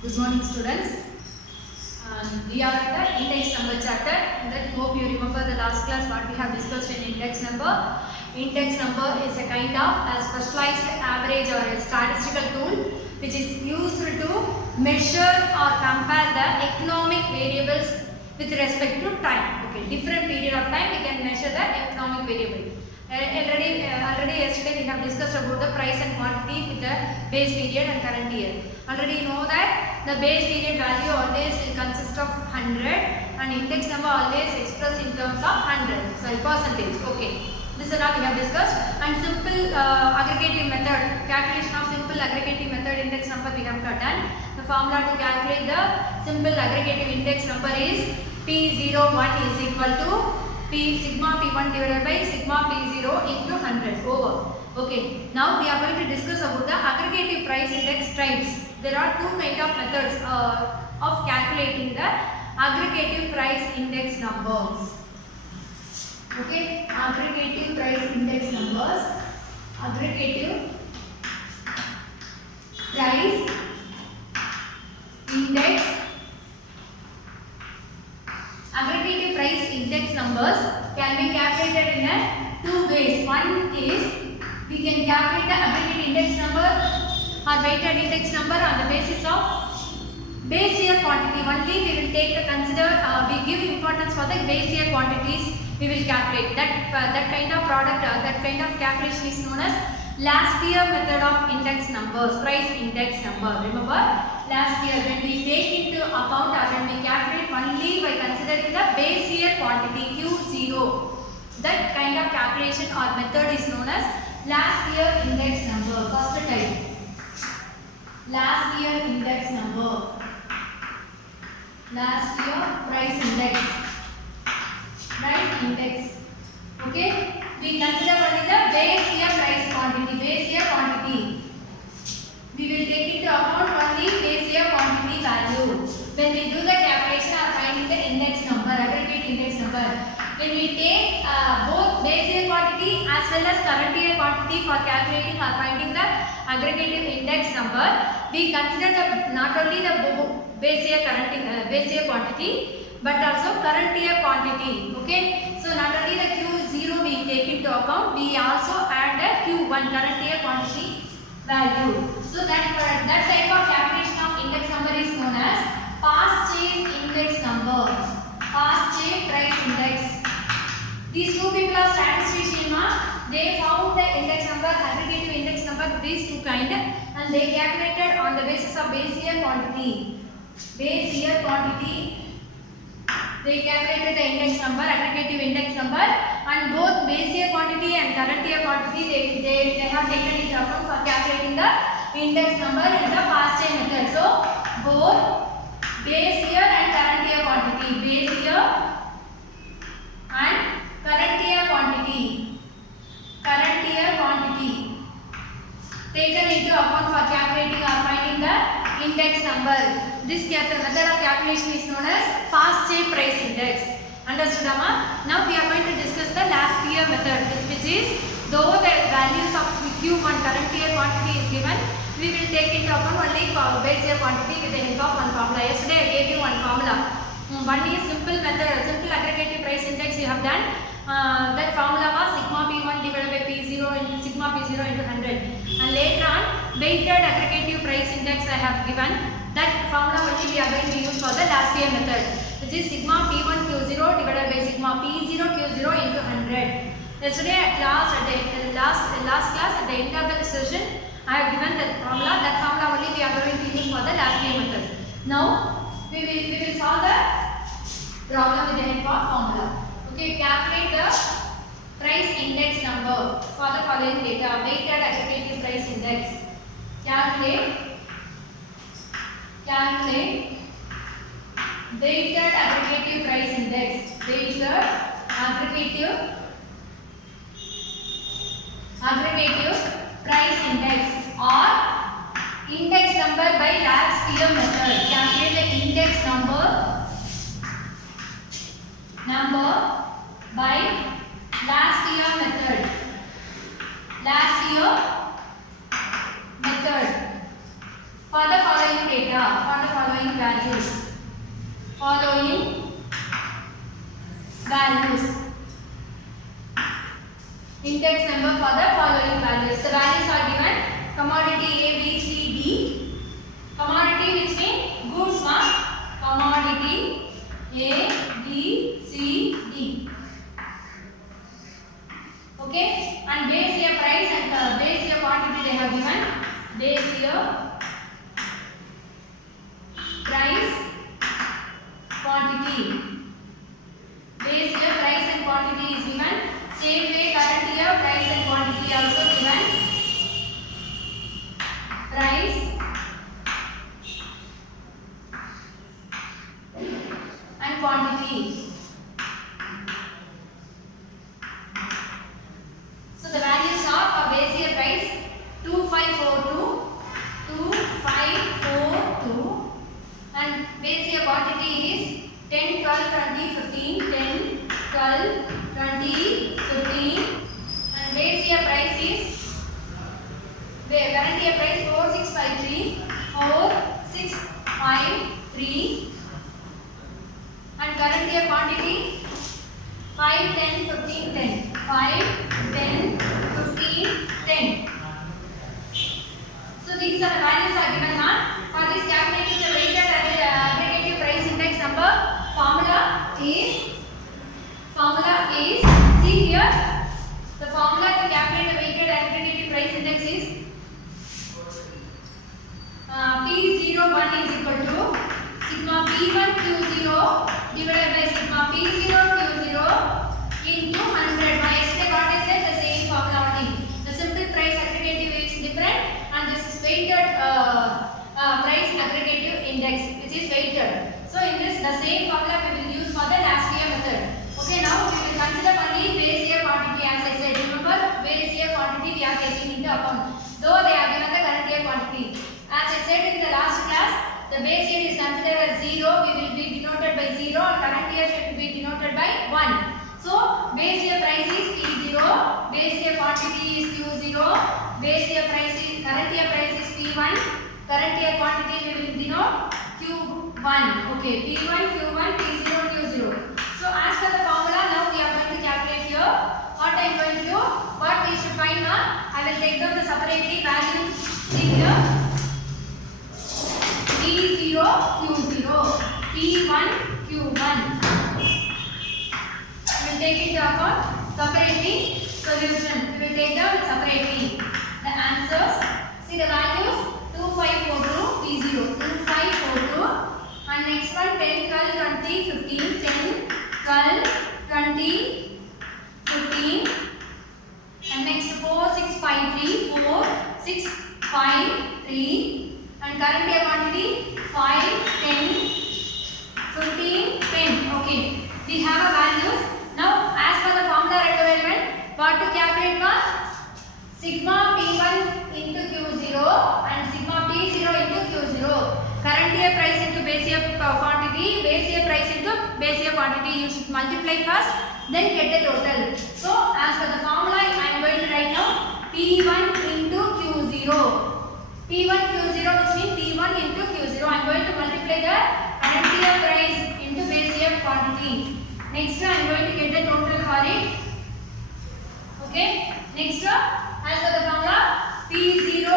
Good morning, students. We are at the index number chapter. That hope you remember the last class what we have discussed in index number. Index number is a kind of a specialized average or a statistical tool which is used to measure or compare the economic variables with respect to time. Okay, different period of time we can measure the economic variable. Already yesterday we have discussed about the price and quantity with the base period and current year. Already you know that the base period value always will consist of 100 and index number always expressed in terms of 100. Sorry, percentage. Okay. This is what we have discussed. And simple aggregative method, calculation of simple aggregative method index number we have done. The formula to calculate the simple aggregative index number is P01 is equal to sigma P1 divided by sigma P0 into 100 over. Okay. Now we are going to discuss about the aggregative price index types. There are two kind of methods of calculating the aggregative price index numbers. Okay, aggregative price index numbers. Aggregative price index. Aggregative price index numbers can be calculated in a two ways. One is we can calculate the aggregate index number or weighted index number on the basis of base year quantity. Only we will take we give importance for the base year quantities. We will calculate that kind of product. That kind of calculation is known as last year method of index numbers, price index number. Remember, last year when we take into account or when we calculate only by considering the base year quantity Q0. That kind of calculation or method is known as last year index number. First type, last year index number. Last year price index. Price index. Okay. We consider only the base year price quantity. Base year quantity. We will take into account only base year quantity value. When we do the calculation or finding the index number, aggregate index number. When we take both base year quantity as well as current year quantity for calculating or finding the aggregative index number, we consider not only the base year quantity but also current year quantity. Okay, so not only the Q0 we take into account, we also add the Q1 current year quantity value. So that type of calculation of index number is known as past change index number, past change price index. These two people are statisticians. They found the index number, aggregative index number, these two kind, and they calculated on the basis of base year quantity. Base year quantity. They calculated the index number, aggregative index number, and both base year quantity and current year quantity they have taken into account for calculating the index number in the past chain method. So both base year and current year quantity, base year and current year quantity taken into account for calculating or finding the index number. This method of calculation is known as past change price index. Understood, Amma? Now we are going to discuss the last year method, which is though the values of Q1 current year quantity is given, we will take into account only base year quantity with the help of one formula. Yesterday I gave you one formula. One is simple method, simple aggregative price index you have done. That formula was sigma P1 divided by P0 into sigma P0 into 100. And later on, weighted aggregative price index I have given. That formula only we are going to use for the last year method, which is sigma P1 Q0 divided by sigma P0 Q0 into 100. Yesterday at last class at the end of the session, I have given that formula. That formula only we are going to use for the last year method. Now we will solve the problem with the help of formula. Okay, calculate the price index number for the following data. Weighted aggregative price index. Calculate weighted aggregative price index. Weighted aggregative price index or index number by last year method. Calculate the index number by last year method. For the following data. values. Following values. Index number for the following values. The values are given: commodity A, B, C, D. Commodity which means goods mark. Commodity A, B, C, D. Okay, and base year price and base year quantity they have given. Base year price quantity. Base year price and quantity is given. Same way current year price and quantity also given. Price and quantity. So the values are for base year price 2542, 2542, and base year quantity is 10, 12, 20, 15, 10, 12, 20, 15, and base year price is current year price 4653, 4653, and current year quantity 5, 10, 15, 10, 5, 10, 15, 10. So these are the values are given now. For this calculating the weighted aggregative price index number, formula is see here, the formula to calculate the weighted aggregative price index is P01 is equal to sigma P1 Q0 divided by sigma P0 Q0 into 100. My yesterday what I said, the same formula only. The simple price aggregative is different, and this is weighted price aggregative index, which is weighted. So in this, the same formula we will use for the last year method. Okay, now we will consider only base year quantity. As I said, remember base year quantity we are taking into account, though they are given the current year quantity. As I said in the last class, the base year is considered as 0, we will be denoted by 0, and current year should be denoted by 1. So base year price is P0, base year quantity is Q0, base year price is current year price is P1, current year quantity we will denote Q1. Okay, P1, Q1, P0, Q0. So as per the formula, now we are going to calculate here. What I am going to do, what we should find now, I will take down the separately value. See here. P0, Q0, P1, Q1. We will take into account separately. Solution, we will take them separately. The answers, see the values 2542, P0, 2542, and next one 10, 12, 20, 15, 10, 12, 20, 15, and next 4653, 4653. And current year quantity 5, 10, 15, 10. Okay, we have a values. Now as per the formula requirement, what to calculate was sigma P1 into Q0 and sigma P0 into Q0. Current year price into base year quantity, base year price into base year quantity. You should multiply first, then get the total. So as per the formula, I am going to write now P1 into Q0. P1 Q0, which means P1 into Q0. I am going to multiply the current year price into base year quantity. Next, I am going to get the total for it. Okay. Next, as per the formula, P0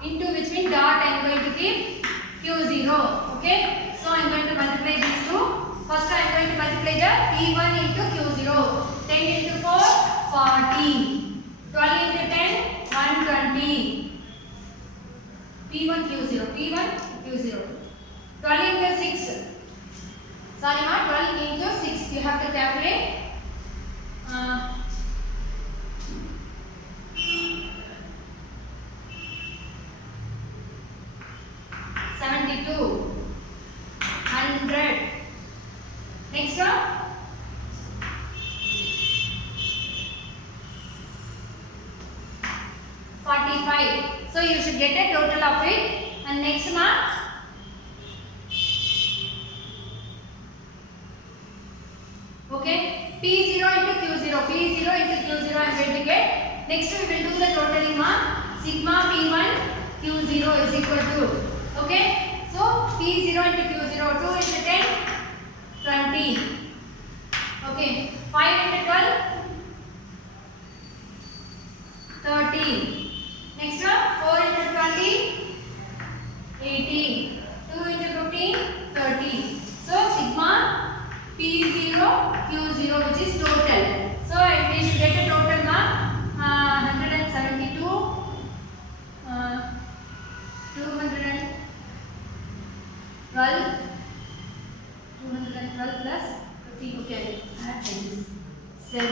into which means dot. I am going to keep Q0. Okay. So I am going to multiply these two. First, I am going to multiply the P1 into Q0. 10 into 4, 40. 12 into 10, 120. P1 Q0, P1 Q0. 12 into 6. Sorry, ma, 12 into 6. You have to calculate. 72. 100. Next one. 45. So you should get a total of it. And next mark. Okay. P0 into Q0. P0 into Q0 I am going to get. Next we will do the totaling mark. Sigma P1 Q0 is equal to. Okay. So P P0 into Q0. 2 into 10, 20. Okay. 5 into 12, 30. Next one, 4 into 20, 80. 2 into 15, 30. So sigma P0 Q0, which is total. So we should get a total mark 172, 212 plus 50. Okay, add this 7,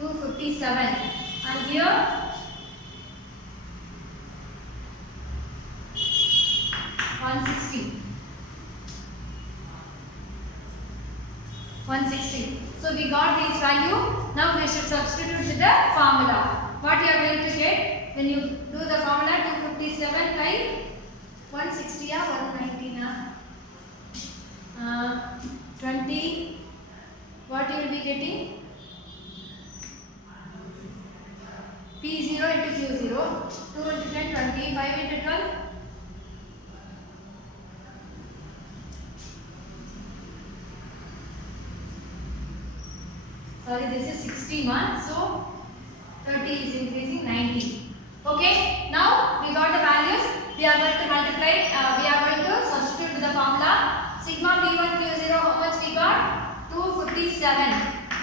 257, and here 160. 160. So we got this value. Now we should substitute with the formula. What you are going to get when you do the formula? 257 by 160 or 190 20. What you will be getting? P0 into Q0. 2 into 10, 20. 5 into 12. Sorry, this is 60 marks, so 30 is increasing 90. Okay, now we got the values. We are going to multiply, we are going to substitute with the formula. Sigma P1 Q0, how much we got? 257.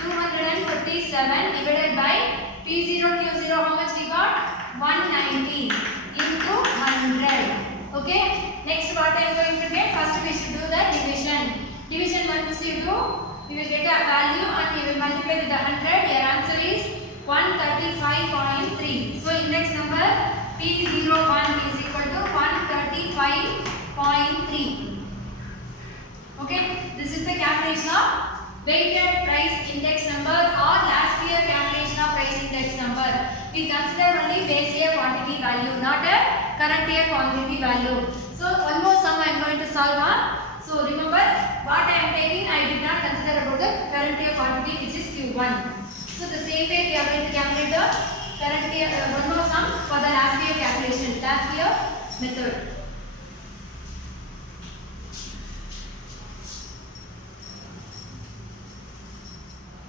257 divided by P0 Q0, how much we got? 190 into 100. Okay, next what I am going to get? First we should do the division. Division once you do, we will get a value and we will multiply with the 100. Your answer is 135.3. So index number P01 is equal to 135.3. Okay, this is the calculation of weighted price index number or last year calculation of price index number. We consider only base year quantity value, not a current year quantity value. So one more sum I am going to solve on. So remember what I am taking, I did not consider about the current year quantity, which is Q1. So the same way we are going to calculate the current year, one more sum for the last year calculation, last year method.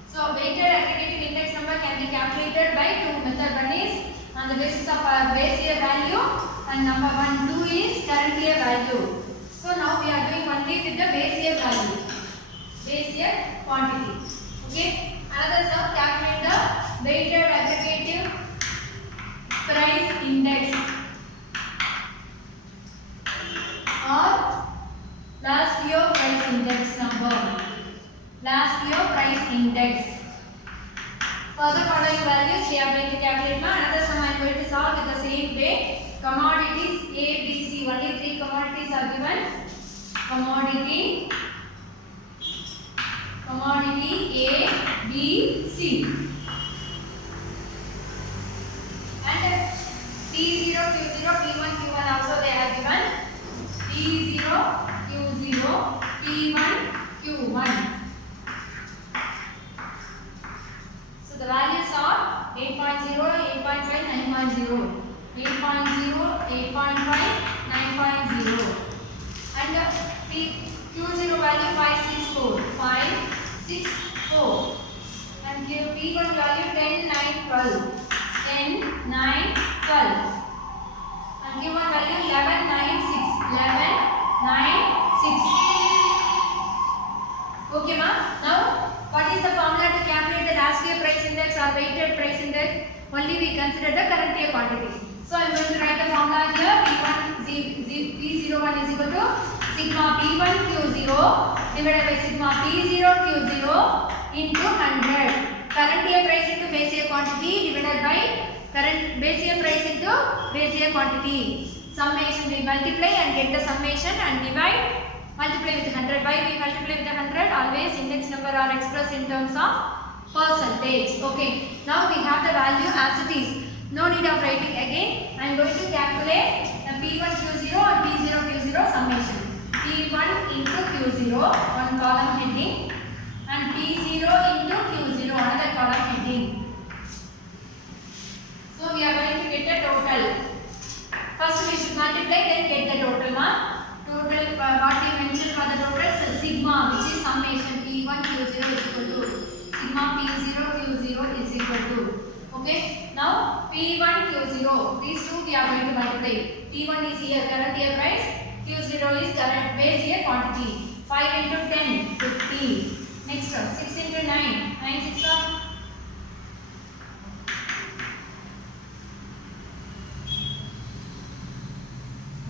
So weighted aggregative index number can be calculated by two methods. One is on the basis of our base year value, and number 2 is current year value. So now we are doing only with the base year value, base year quantity. Okay. Another sum, calculate the weighted aggregative price index or last year price index number. Last year price index. For the following values we are going to calculate. Another sum I am going to solve with the same way. Commodities A, B, C. Only 3 commodities are given. Commodity A, B, C. And P0, Q0, P1, Q1 also they are given. P0, Q0, P1, Q1. So the values are 8.0, 8.5, 9.0. 8.0, 8.5, 9.0. And Q0 value 564, 5, 6, 4. And P1 value 10, 9, 12. 10, 9, 12. And Q1 value 11, 9, 6. 11, 9, 6. Okay, ma. Now, what is the formula to calculate the last year price index or weighted price index? Only we consider the current year quantity. So I am going to write the formula here. P01 is equal to sigma P1 Q0 divided by sigma P0 Q0 into 100. Current year price into base year quantity divided by current base year price into base year quantity. Summation, we multiply and get the summation and divide. Multiply with 100. Why we multiply with 100? Always index number are expressed in terms of percentage. Okay. Now we have the value as it is. No need of writing again. I am going to calculate the P1 Q0 and P0 Q0 summation. P1 into Q0, one column heading, and P0 into Q0, another column heading. So we are going to get a total total. First we should multiply, then get the total. Total, what we mentioned for the total is sigma, which is summation P1 Q0 is equal to sigma P0 Q0 is equal to. Okay. Now P1 Q0, these two we are going to multiply. P1 is here current year price, Q0 is current base year quantity. 5 into 10, 50. Next one, 6 into 9, 9 6 are.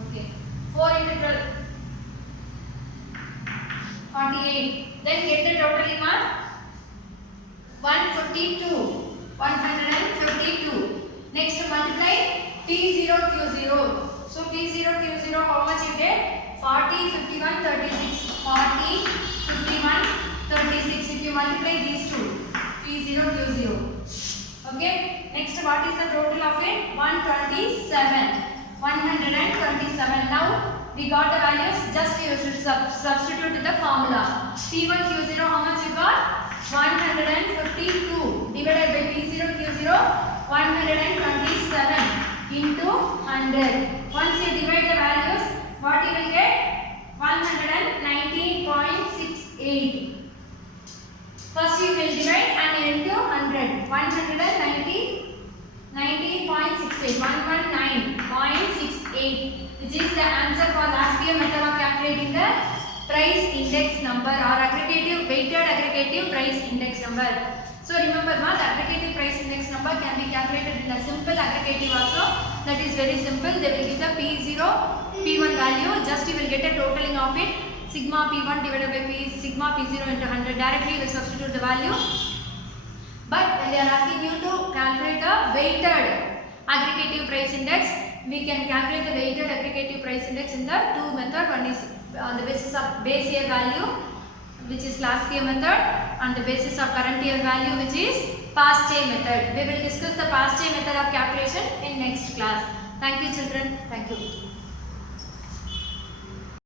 Okay. 4 into 12, 48. Then get the total in 152. 152. Next multiply T0 Q0. So T0 Q0 how much you get? 40, 51, 36. 40, 51, 36. If you multiply these two, T0 Q0. Okay. Next what is the total of it? 127. 127. Now we got the values. Just you should substitute the formula. T1 Q0 how much you got? 152 divided by P0 Q0 127 into 100. Once you divide the values, what you will get? 119.68. First you will divide and into 100. 190.68. 119.68, which is the answer for last year method of calculating the price index number or aggregative weighted aggregative price index number. So remember the aggregative price index number can be calculated in a simple aggregative also. That is very simple. They will give the P0 P1 value. Just you will get a totaling of it. Sigma P1 divided by sigma P0 into 100. Directly you will substitute the value. But when they are asking you to calculate the weighted aggregative price index, we can calculate the weighted aggregative price index in the two method. One is on the basis of base year value, which is last year method, on the basis of current year value, which is past year method. We will discuss the past year method of calculation in next class. Thank you children. Thank you.